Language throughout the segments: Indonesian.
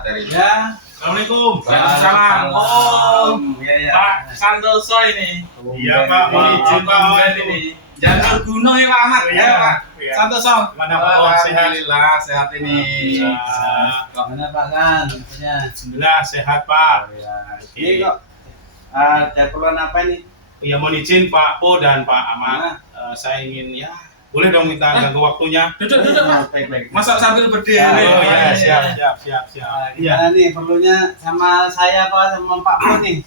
materi. Ya, Assalamualaikum. Waalaikumsalam. Oh, ya, ya. Pak Santoso ini. Iya, Pak. Mohon izin Pak Pak. ini. Jalur Guno ya Pak Ahmad. Iya, Ya Pak. iya. Santoso. Mana Pak? Oh, sehat. Alhamdulillah sehat ini. Mana Pak San? Maksudnya. Alhamdulillah sehat Pak. Ya. Ini kok ada keperluan apa nih? Ya mohon izin Pak Po dan Pak Ahmad. Saya ingin ya boleh dong minta ganggu waktunya. Duduk Pak. Baik-baik. Masa sambil berdiri. Oh ya, iya. siap. Gimana nih perlunya sama saya Pak sama Pak Po nih?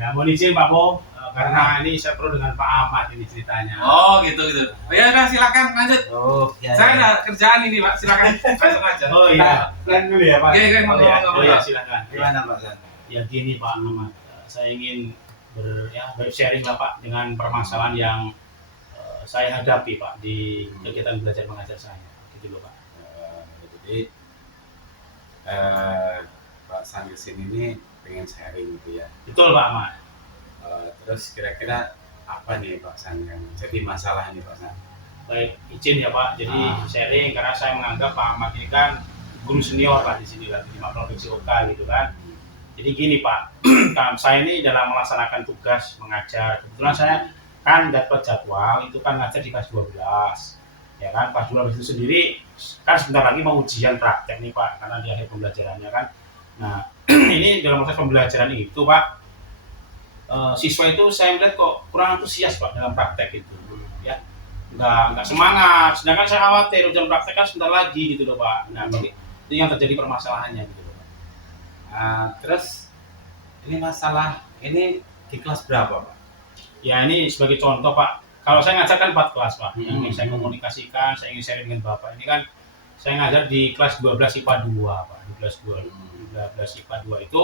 Ya mohon izin Pak Po karena ini saya perlu dengan Pak Ahmad ini ceritanya. Oh gitu. Oh ya udah silakan lanjut. Oh, ya. Saya ada kerjaan ini Pak, silakan langsung aja. Oh iya. Plan dulu ya Pak. Oke, Oh monggo. ya, silakan. Gimana Pak San? Ya gini Pak Ahmad, saya ingin sharing lah Pak dengan permasalahan yang saya hadapi Pak di kegiatan belajar mengajar saya, gitu loh Pak. Jadi Pak San kesini ini pengen sharing gitu ya. Betul Pak Ahmad. Terus kira-kira apa nih Pak San yang jadi masalah nih Pak San? Baik, izin ya Pak. Jadi sharing karena saya menganggap Pak Ahmad ini kan guru senior lah di sini lah di Provinsi Oka gitu kan. Jadi gini Pak, saya ini dalam melaksanakan tugas mengajar. Kebetulan saya kan dapat jadwal itu kan ngajar di kelas 12. Ya kan, kelas 12 itu sendiri kan sebentar lagi mau ujian praktek nih Pak, karena di akhir pembelajarannya kan. Nah, ini dalam proses pembelajaran itu Pak, siswa itu saya melihat kok kurang antusias Pak dalam praktek itu. Ya, nggak semangat. Sedangkan saya khawatir ujian praktek kan sebentar lagi gitu loh Pak. Nah, itu yang terjadi permasalahannya gitu loh Pak. Terus ini masalah ini di kelas berapa Pak? Ya ini sebagai contoh Pak, kalau saya ngajar kan 4 kelas Pak, yang ingin saya komunikasikan, saya ingin sharing dengan Bapak. Ini kan saya ngajar di kelas 12 IPA 2 Pak, di kelas 12 IPA 2 itu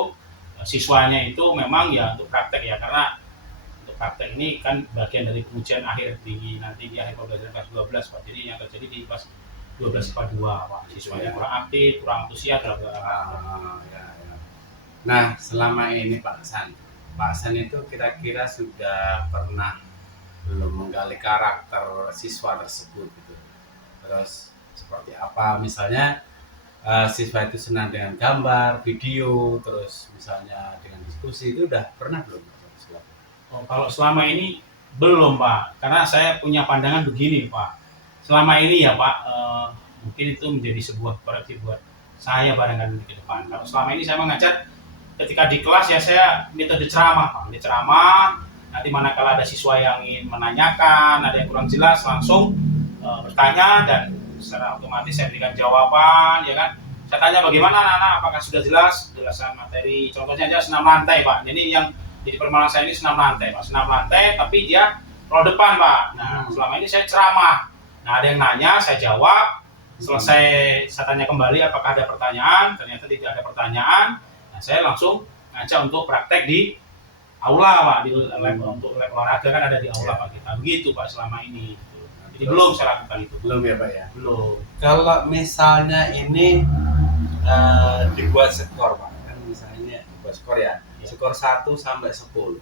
siswanya itu memang ya untuk praktek ya, karena untuk praktek ini kan bagian dari pengujian akhir nanti di akhir pembelajaran kelas 12 Pak. Jadi yang terjadi di kelas 12 IPA 2 Pak, siswanya kurang aktif, kurang antusias Ya. Nah selama ini Pak San itu kira-kira sudah pernah belum menggali karakter siswa tersebut gitu. Terus seperti apa misalnya siswa itu senang dengan gambar, video, terus misalnya dengan diskusi itu udah pernah belum? Oh, kalau selama ini belum Pak, karena saya punya pandangan begini Pak. Selama ini ya Pak, mungkin itu menjadi sebuah koreksi buat saya barangkali ke depan. Kalau selama ini saya mengajar ketika di kelas ya saya metode ceramah Pak, ceramah. Nanti manakala ada siswa yang ingin menanyakan, ada yang kurang jelas langsung bertanya dan secara otomatis saya berikan jawaban, ya kan? Saya tanya bagaimana anak-anak, apakah sudah jelas penjelasan materi? Contohnya aja senam lantai Pak. Jadi yang jadi permasalahan saya ini senam lantai Pak, senam lantai tapi dia roll depan Pak. Nah selama ini saya ceramah. Nah ada yang nanya, saya jawab. Selesai saya tanya kembali apakah ada pertanyaan, ternyata tidak ada pertanyaan. Nah saya langsung ngajak untuk praktek di aula Pak, di lab untuk lab olahraga kan ada di aula Pak kita. Begitu Pak selama ini. Jadi belum saya lakukan itu. Belum ya Pak ya? Belum. Kalau misalnya ini dibuat skor Pak, kan misalnya dibuat skor ya, skor 1 sampai 10.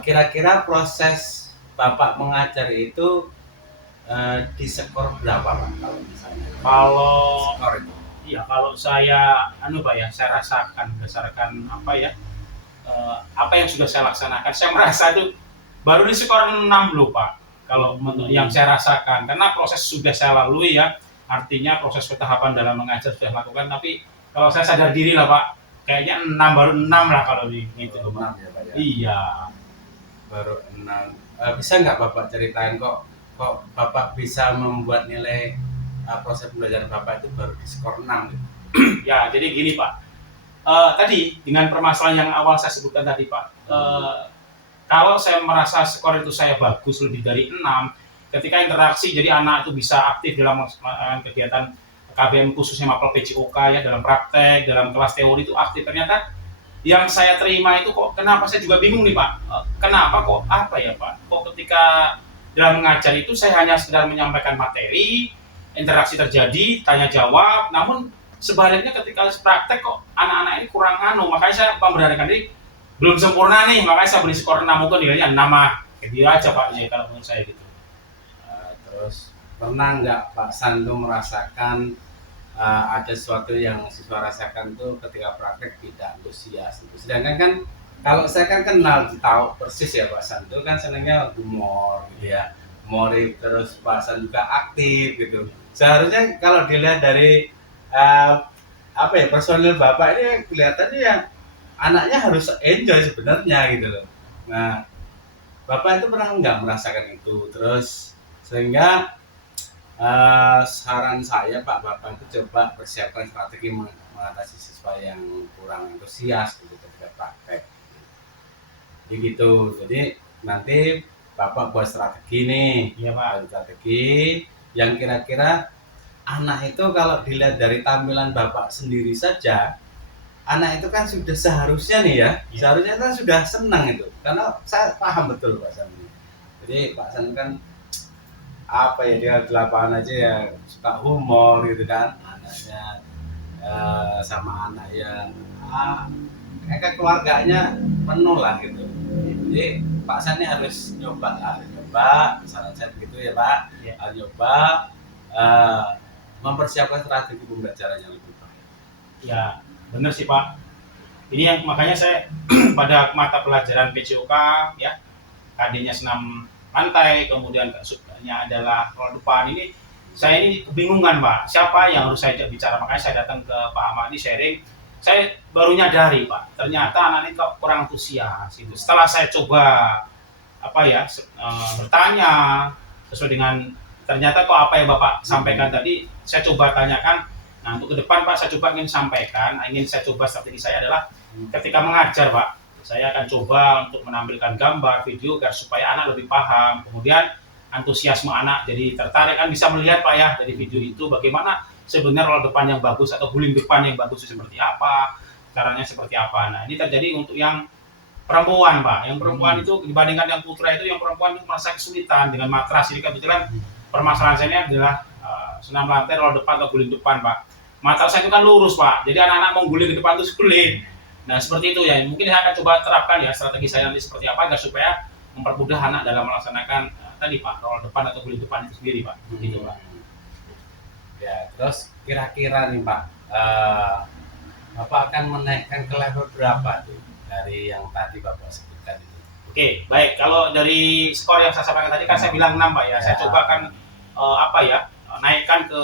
Kira-kira proses Bapak mengajar itu di skor berapa Pak kalau misalnya? Kalau Skor itu. iya kalau saya Pak ya, saya rasakan berdasarkan apa ya? Apa yang sudah saya laksanakan, saya merasa itu baru di skor 6 loh Pak. Kalau yang saya rasakan, karena proses sudah saya lalui ya, artinya proses tahapan dalam mengajar sudah lakukan, tapi kalau saya sadar diri lah Pak, kayaknya 6 baru 6 lah kalau di gitu loh Pak. Ya, Pak, ya? Iya. Baru 6. Bisa nggak Bapak ceritain kok Bapak bisa membuat nilai proses pembelajaran Bapak itu baru di skor 6 gitu? Ya, jadi gini Pak. Tadi dengan permasalahan yang awal saya sebutkan tadi Pak. Kalau saya merasa skor itu saya bagus lebih dari 6, ketika interaksi jadi anak itu bisa aktif dalam kegiatan KBM khususnya mapel PJOK ya, dalam praktek, dalam kelas teori itu aktif. Ternyata yang saya terima itu kok kenapa saya juga bingung nih Pak. Kenapa kok apa ya Pak? Kok ketika dalam mengajar itu saya hanya sekedar menyampaikan materi, interaksi terjadi, tanya jawab, namun sebaliknya ketika praktek kok anak-anak ini kurang makanya saya memberanikan diri belum sempurna nih, makanya saya beri skor 6 itu nilainya 6 mah. Gitu aja Pak, ya kalau menurut saya gitu. Terus pernah nggak Pak Santo merasakan ada sesuatu yang siswa rasakan tuh ketika praktek tidak antusias gitu. Sedangkan kan kalau saya kan kenal tahu persis ya Pak San itu kan senangnya humor gitu ya, humoris, terus Pak San juga aktif gitu. Seharusnya kalau dilihat dari eh, apa ya, personil Bapak ini kelihatannya ya anaknya harus enjoy sebenarnya gitu loh. Nah, Bapak itu pernah nggak merasakan itu? Terus sehingga saran saya Pak, Bapak itu coba persiapkan strategi mengatasi siswa yang kurang antusias gitu ketika praktek. Jadi gitu. Jadi nanti Bapak buat strategi nih, Iya Pak. buat strategi yang kira-kira anak itu kalau dilihat dari tampilan Bapak sendiri saja, anak itu kan sudah seharusnya nih ya, Iya. seharusnya kan sudah senang itu, karena saya paham betul Pak San. Jadi Pak San kan apa ya, dia di lapangan aja ya suka humor gitu kan, anaknya sama anak yang kayak keluarganya penuh lah gitu. Jadi Pak San ini harus nyoba lah, nyoba, saran saya begitu ya Pak, Iya. harus nyoba mempersiapkan strategi pembelajaran yang lebih baik. Ya, benar sih Pak. Ini yang makanya saya pada mata pelajaran PJOK ya, KD-nya senam lantai, kemudian subnya adalah roda depan ini, saya ini kebingungan Pak, siapa yang harus saya ajak bicara. Makanya saya datang ke Pak Ahmad ini sharing. Saya baru nyadari Pak, ternyata anak ini kok kurang antusias gitu. Setelah saya coba apa ya, bertanya sesuai dengan ternyata kok apa yang Bapak sampaikan tadi, saya coba tanyakan. Nah, untuk ke depan Pak, saya coba ingin sampaikan, ingin saya coba strategi saya adalah ketika mengajar Pak, saya akan coba untuk menampilkan gambar, video agar supaya anak lebih paham. Kemudian antusiasme anak jadi tertarik, kan bisa melihat Pak ya dari video itu bagaimana sebenarnya roll depan yang bagus atau guling depan yang bagus itu seperti apa, caranya seperti apa. Nah, ini terjadi untuk yang perempuan Pak. Yang perempuan itu dibandingkan yang putra itu, yang perempuan itu merasa kesulitan dengan matras. Jadi kebetulan permasalahan saya ini adalah senam lantai roll depan atau guling depan Pak. Matras saya itu kan lurus Pak, jadi anak-anak mau guling ke depan itu sulit. Nah seperti itu ya, mungkin saya akan coba terapkan ya strategi saya nanti seperti apa agar supaya mempermudah anak dalam melaksanakan tadi Pak, roll depan atau guling depan itu sendiri Pak. Gitu Pak. Ya, terus kira-kira nih Pak, Bapak akan menaikkan ke level berapa tuh dari yang tadi Bapak sebutkan itu? Oke, baik. Kalau dari skor yang saya sampaikan tadi kan saya bilang 6 Pak ya. Saya coba akan apa ya, naikkan ke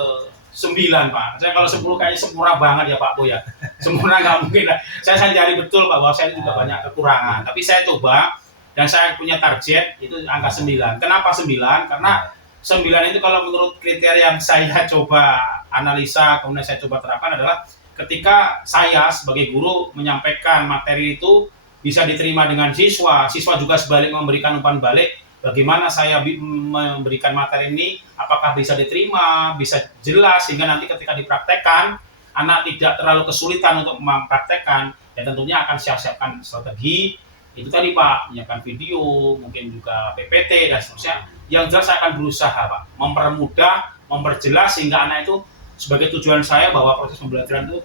9 Pak. Saya kalau 10 kayaknya sempurna banget ya Pak Bo ya. Sempurna nggak mungkin lah. Saya sadari betul Pak bahwa saya ini juga banyak kekurangan. Tapi saya coba dan saya punya target itu angka 9. Kenapa 9? Karena 9 itu kalau menurut kriteria yang saya coba analisa, kemudian saya coba terapkan adalah ketika saya sebagai guru menyampaikan materi itu bisa diterima dengan siswa, siswa juga sebalik memberikan umpan balik, bagaimana saya memberikan materi ini, apakah bisa diterima, bisa jelas, sehingga nanti ketika dipraktekkan, anak tidak terlalu kesulitan untuk mempraktekkan, dan tentunya akan siapkan strategi, itu tadi Pak, menyiapkan video, mungkin juga PPT, dan seterusnya. Yang jelas saya akan berusaha Pak, mempermudah, memperjelas, sehingga anak itu, sebagai tujuan saya bahwa proses pembelajaran itu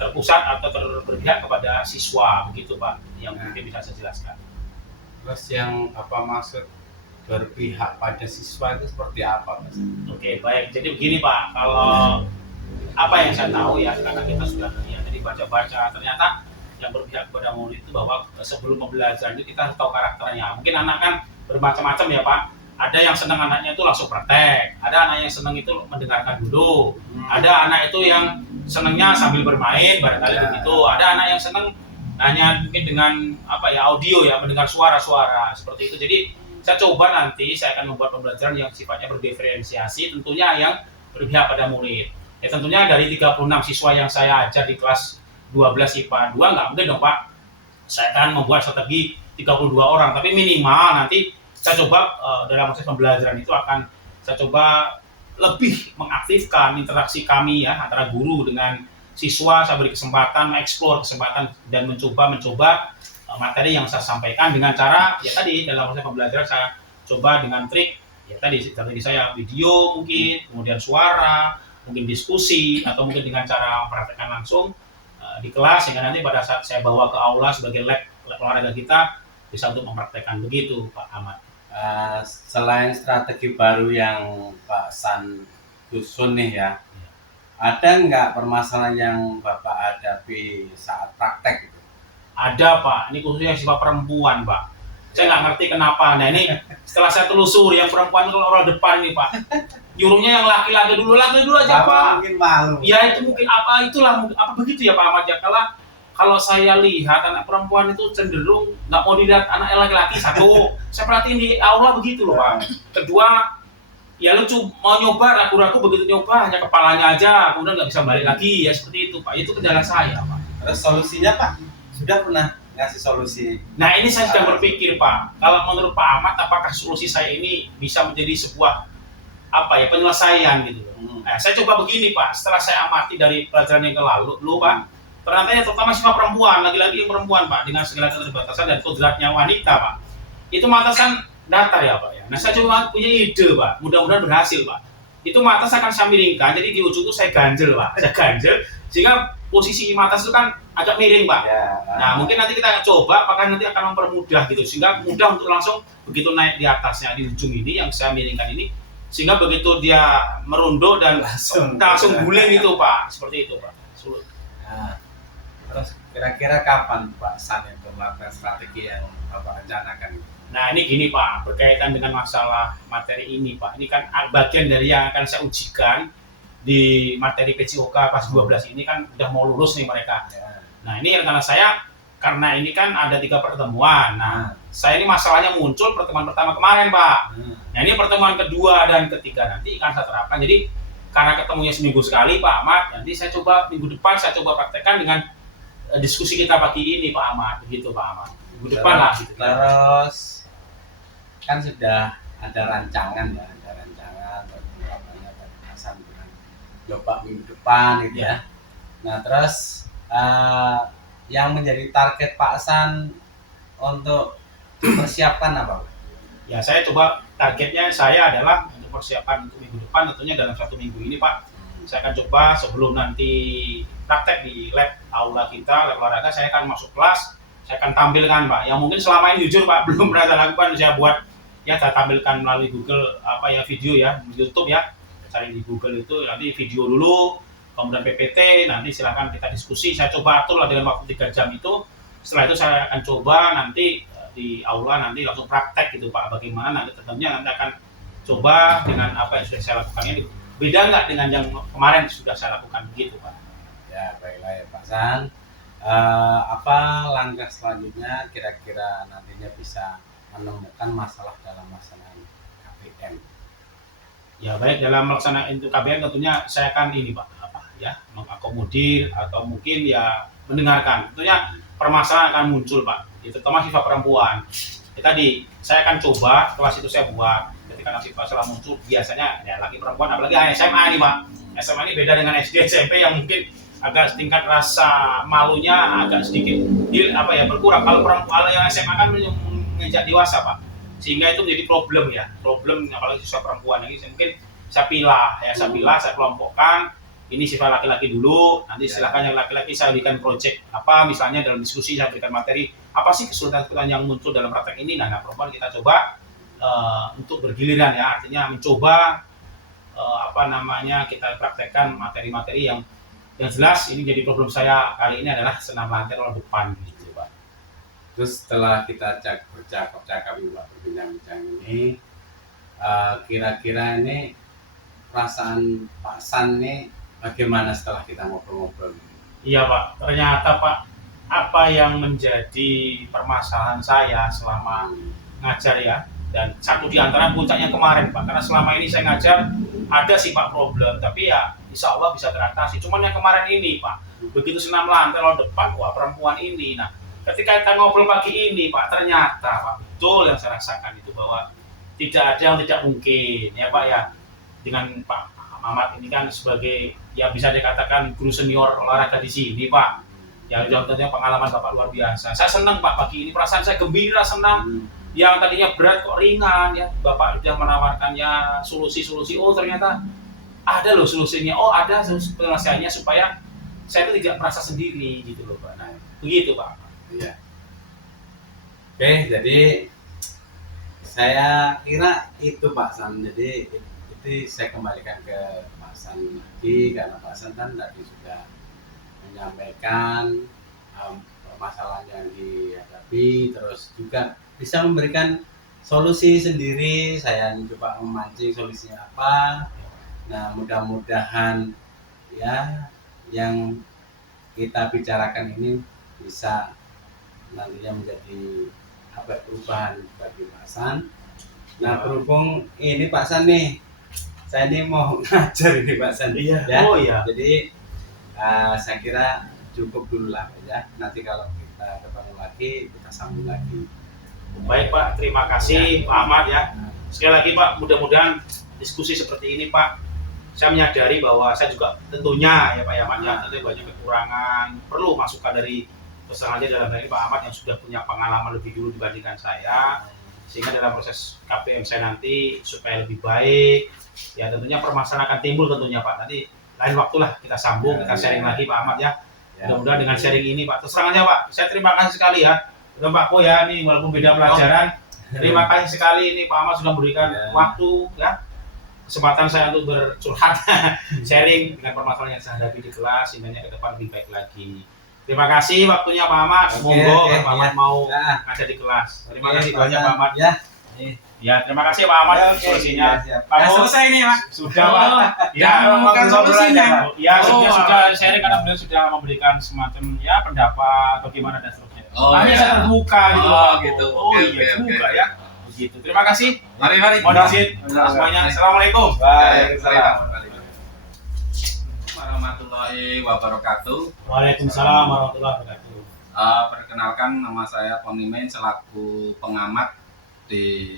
terpusat atau berpihak kepada siswa, begitu Pak, yang mungkin bisa saya jelaskan. Terus yang apa maksud berpihak pada siswa itu seperti apa Mas? Oke, baik. Jadi begini Pak, kalau apa yang saya tahu ya, karena kita sudah ya, jadi baca-baca, ternyata yang berpihak kepada murid itu bahwa sebelum pembelajaran itu kita harus tahu karakternya. Mungkin anak kan bermacam-macam ya Pak. Ada yang senang anaknya itu langsung praktek, ada anak yang senang itu mendengarkan dulu, ada anak itu yang senangnya sambil bermain, barangkali begitu. Ada anak yang senang hanya mungkin dengan apa ya, audio ya, mendengar suara-suara seperti itu. Jadi saya coba nanti saya akan membuat pembelajaran yang sifatnya berdiferensiasi, tentunya yang berpihak pada murid. Ya tentunya dari 36 siswa yang saya ajar di kelas 12 IPA 2 nggak mungkin dong Pak. Saya akan membuat strategi 32 orang, tapi minimal nanti saya coba dalam proses pembelajaran itu akan saya coba lebih mengaktifkan interaksi kami ya antara guru dengan siswa. Saya beri kesempatan mengeksplor kesempatan dan mencoba materi yang saya sampaikan dengan cara ya tadi dalam proses pembelajaran saya coba dengan trik ya tadi strategi saya video mungkin, kemudian suara, mungkin diskusi, atau mungkin dengan cara mempraktekkan langsung di kelas, sehingga nanti pada saat saya bawa ke aula sebagai lab olahraga kita bisa untuk mempraktekkan begitu Pak Ahmad. Selain strategi baru yang Pak San susun nih ya, Ada nggak permasalahan yang Bapak hadapi saat praktek itu? Ada Pak, ini khususnya sifat perempuan Pak. Saya nggak ngerti kenapa. Nah ini setelah saya telusuri yang perempuan itu orang depan nih Pak. Nyuruhnya yang laki-laki dulu aja Bapak Pak. mungkin malu. Ya itu mungkin apa begitu ya Pak Ahmad ya. Kalau saya lihat anak perempuan itu cenderung nggak mau dilihat anak laki-laki satu. Saya perhatiin di aula begitu loh Pak. Kedua, ya lucu mau nyoba ragu-ragu begitu nyoba hanya kepalanya aja, kemudian nggak bisa balik lagi ya seperti itu Pak. Itu kendala saya Pak. Terus solusinya Pak, sudah pernah ngasih solusi? Nah ini saya sedang berpikir Pak, kalau menurut Pak Ahmad apakah solusi saya ini bisa menjadi sebuah penyelesaian gitu. Nah, saya coba begini Pak, setelah saya amati dari pelajaran yang lalu Pak, ternyata ya terutama sifat perempuan, lagi-lagi yang perempuan Pak, dengan segala keterbatasan dan kodratnya wanita Pak, itu mata kan datar ya Pak ya. Nah saya coba punya ide Pak, mudah-mudahan berhasil Pak. Itu mata saya akan saya miringkan, jadi di ujung itu saya ganjel Pak, sehingga posisi mata itu kan agak miring Pak. Ya. Nah mungkin nanti kita coba, apakah nanti akan mempermudah gitu, sehingga mudah untuk langsung begitu naik di atasnya di ujung ini yang saya miringkan ini, sehingga begitu dia merunduk dan langsung guling itu Pak, seperti itu Pak. Nah, terus kira-kira kapan Pak San itu melakukan strategi yang Bapak rencanakan? Nah ini gini Pak, berkaitan dengan masalah materi ini Pak, ini kan bagian dari yang akan saya ujikan di materi PCOK pas 12 ini kan udah mau lulus nih mereka. Nah ini rencana saya, karena ini kan ada 3 pertemuan. Nah saya ini masalahnya muncul pertemuan pertama kemarin Pak. Nah ini pertemuan kedua dan ketiga nanti akan saya terapkan. Jadi karena ketemunya seminggu sekali Pak Ahmad, nanti saya coba minggu depan saya coba praktekkan dengan diskusi kita pagi ini Pak Ahmad, begitu Pak Ahmad. Minggu depan lah gitu. Terus kan sudah ada rancangan ya, penerapannya Hasan dengan coba minggu depan gitu ya. Nah terus yang menjadi target Pak San untuk persiapkan apa? Ya saya coba targetnya saya adalah untuk persiapan untuk minggu depan, tentunya dalam 1 minggu ini Pak. Saya akan coba sebelum nanti praktek di lab aula kita, lab olahraga, saya akan masuk kelas, saya akan tampilkan Pak. Yang mungkin selama ini jujur Pak belum pernah saya lakukan, saya buat ya saya tampilkan melalui Google video ya, YouTube ya. Cari di Google itu nanti video dulu, kemudian PPT, nanti silakan kita diskusi. Saya coba atur lah dengan waktu 3 jam itu. Setelah itu saya akan coba nanti di aula nanti langsung praktek gitu Pak. Bagaimana nanti tentunya nanti akan coba dengan apa yang sudah saya lakukan ini. Beda nggak dengan yang kemarin sudah saya lakukan begitu Pak? Ya baiklah ya Pak San. Apa langkah selanjutnya kira-kira nantinya bisa menemukan masalah dalam melaksanakan KPM? Ya baik, dalam melaksanakan itu KPM tentunya saya akan ini Pak, mengakomodir atau mungkin ya mendengarkan. Tentunya permasalahan akan muncul Pak, terutama sifat perempuan. Tadi saya akan coba kelas itu saya buat ketika nanti masalah muncul, biasanya ya laki perempuan, apalagi SMA ini Pak. SMA ini beda dengan SD SMP yang mungkin agak tingkat rasa malunya agak sedikit berkurang. Kalau perempuan yang SMA kan menginjak dewasa Pak, sehingga itu menjadi problem apalagi siswa perempuan ini mungkin saya pilah, saya kelompokkan. Ini sifat laki-laki dulu, nanti silakan yang laki-laki saya berikan project misalnya dalam diskusi saya berikan materi apa sih kesulitan-kesulitan yang muncul dalam praktek ini. Nah perempuan kita coba untuk bergiliran ya, artinya mencoba kita praktekkan materi-materi yang jelas. Ini jadi problem saya kali ini adalah senam lantai roda depan gitu Pak. Terus setelah kita bercakap-cakap berbincang-bincang ini, kira-kira ini perasaan Pak San ini bagaimana setelah kita ngobrol-ngobrol? Iya Pak, ternyata Pak, apa yang menjadi permasalahan saya selama ngajar ya, dan satu di antara puncaknya kemarin Pak, karena selama ini saya ngajar ada sih Pak problem, tapi ya insya Allah bisa teratasi. Cuman yang kemarin ini Pak, begitu senam lantai roda depan, wah perempuan ini. Nah ketika kita ngobrol pagi ini Pak, ternyata Pak betul yang saya rasakan itu bahwa tidak ada yang tidak mungkin ya Pak ya. Dengan Pak Ahmad ini kan sebagai ya bisa dikatakan guru senior olahraga di sini Pak. Ya tentunya pengalaman Bapak luar biasa. Saya senang Pak pagi ini, perasaan saya gembira, senang. Yang tadinya berat kok ringan ya. Bapak sudah menawarkan ya solusi-solusi. Oh ternyata ada loh solusinya. Oh ada penyelesaiannya supaya saya itu tidak merasa sendiri gitu loh Pak. Nah, begitu Pak. Iya. Oke, jadi saya kira itu Pak San. Jadi itu saya kembalikan ke Pak Hasan lagi, karena Pak Hasan kan tadi sudah menyampaikan permasalahan yang dihadapi, terus juga bisa memberikan solusi sendiri. Saya coba memancing solusinya apa. Nah, mudah-mudahan ya yang kita bicarakan ini bisa nantinya menjadi perubahan bagi Pak Hasan. Nah, berhubung ini Pak Hasan nih, saya ini mau ngajar ini Pak Hasan. Iya. Ya. Oh iya. Jadi saya kira cukup dulu lah ya. Nanti kalau kita ketemu lagi, kita sambung lagi. Baik Pak, terima kasih Pak Ahmad ya. Sekali lagi Pak, mudah-mudahan diskusi seperti ini Pak, saya menyadari bahwa saya juga tentunya ya Pak Ahmad ya, tentunya banyak kekurangan, perlu masukan dari peserta dalam hal ini Pak Ahmad yang sudah punya pengalaman lebih dulu dibandingkan saya, sehingga dalam proses KPM saya nanti supaya lebih baik, ya tentunya permasalahan akan timbul tentunya Pak. Nanti lain waktulah kita sambung, kita sharing lagi Pak Ahmad ya. Mudah-mudahan dengan sharing ini Pak, terus terang aja Pak, saya terima kasih sekali ya. Udah Pak Po ya, nih walaupun beda pelajaran, terima kasih sekali ini Pak Ahmad sudah memberikan waktu ya, kesempatan saya untuk bercurhat, sharing dengan permasalahan yang saya hadapi di kelas, sehingga ke depan lebih baik lagi. Terima kasih waktunya Pak Ahmad, monggo Pak Ahmad mau ngajar di kelas. Terima kasih banyak Pak Ahmad. Ya, terima kasih Pak Ahmad solusinya. Pak Po, selesai ini Pak. sudah Pak. Ya, menemukan solusinya. Ya, sudah sharing karena beliau sudah memberikan semacam ya pendapat bagaimana dan seterusnya. Hanya saya terbuka gitu loh. Oh, gitu. Oh Oke, iya oke, juga oke. ya. Begitu. Terima kasih. Mari. Mohon izin semuanya. Assalamualaikum. Warahmatullahi wabarakatuh. Waalaikumsalam warahmatullahi wabarakatuh. Perkenalkan, nama saya Ponimen selaku pengamat di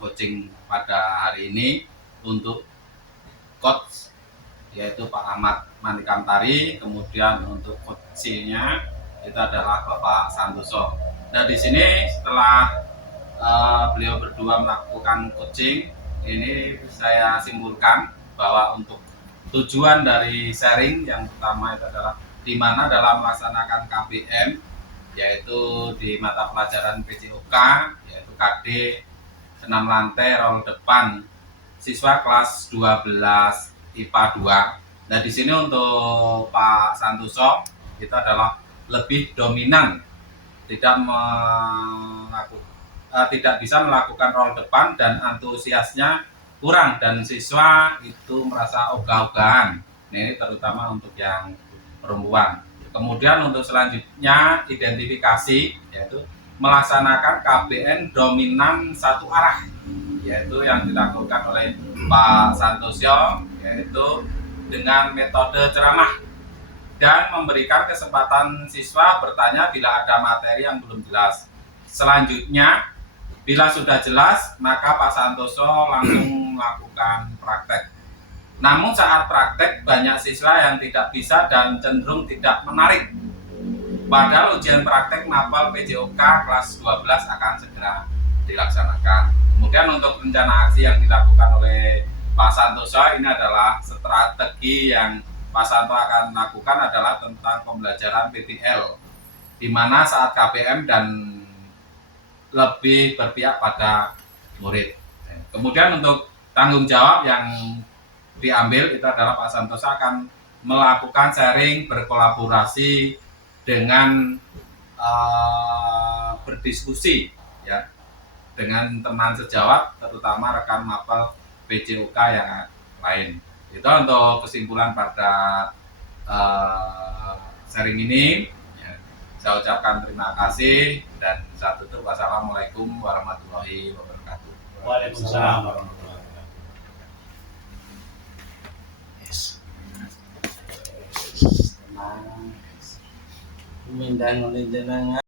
coaching pada hari ini untuk coach yaitu Pak Ahmad Manikantari, kemudian untuk coachnya itu adalah Bapak Santoso. Nah, di sini setelah beliau berdua melakukan coaching ini, saya simpulkan bahwa untuk tujuan dari sharing yang pertama itu adalah di mana dalam melaksanakan KPM, yaitu di mata pelajaran PJOK, yaitu KD 6 lantai rol depan siswa kelas 12 IPA 2. Nah, di sini untuk Pak Santoso itu adalah lebih dominan, tidak bisa melakukan rol depan dan antusiasnya kurang, dan siswa itu merasa ogah-ogahan. Ini terutama untuk yang perempuan. Kemudian untuk selanjutnya identifikasi, yaitu melaksanakan KBN dominan satu arah, yaitu yang dilakukan oleh Pak Santoso, yaitu dengan metode ceramah dan memberikan kesempatan siswa bertanya bila ada materi yang belum jelas. Selanjutnya, bila sudah jelas, maka Pak Santoso langsung melakukan praktek. Namun saat praktek, banyak siswa yang tidak bisa dan cenderung tidak menarik. Padahal ujian praktek mapel PJOK kelas 12 akan segera dilaksanakan. Kemudian untuk rencana aksi yang dilakukan oleh Pak Santoso ini adalah strategi yang Pak Santo akan lakukan adalah tentang pembelajaran PBL, di mana saat KPM dan lebih berpihak pada murid. Kemudian untuk tanggung jawab yang diambil itu adalah Pak Santoso akan melakukan sharing, berkolaborasi dengan berdiskusi ya dengan teman sejawat, terutama rekan mapel PJOK yang lain. Itu untuk kesimpulan pada sharing ini. Ya, saya ucapkan terima kasih dan saya tutup. Wassalamualaikum warahmatullahi wabarakatuh. Waalaikumsalam warahmatullahi wabarakatuh. Mindah ngene jenengan